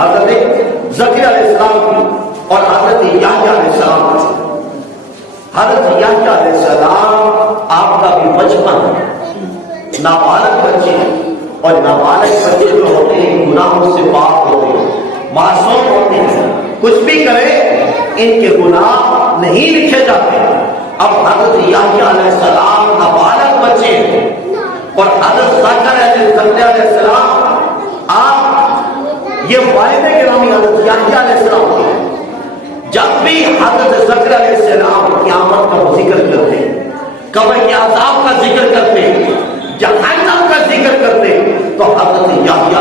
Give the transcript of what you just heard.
حضرت زکریا علیہ السلام کی اور حضرت یحییٰ علیہ السلام کی. حضرت یحییٰ علیہ السلام آپ کا بھی بچپن نابالغ بچے اور نابالغ بچے جو ہوتے ہیں گناہوں سے پاک ہوتے ہیں، معصوم ہوتے ہیں، کچھ بھی کرے ان کے گناہ نہیں لکھے جاتے. اب حضرت یحییٰ علیہ السلام نابالغ بچے اور حضرت زکریا علیہ السلام آپ یہ والد گرامی حضرت یحییٰ علیہ السلام کے جب بھی حضرت زکریا علیہ السلام قیامت کا ذکر کرتے، قبر کے عذاب کا ذکر کرتے، جہنم کا ذکر کرتے، تو حضرت یحییٰ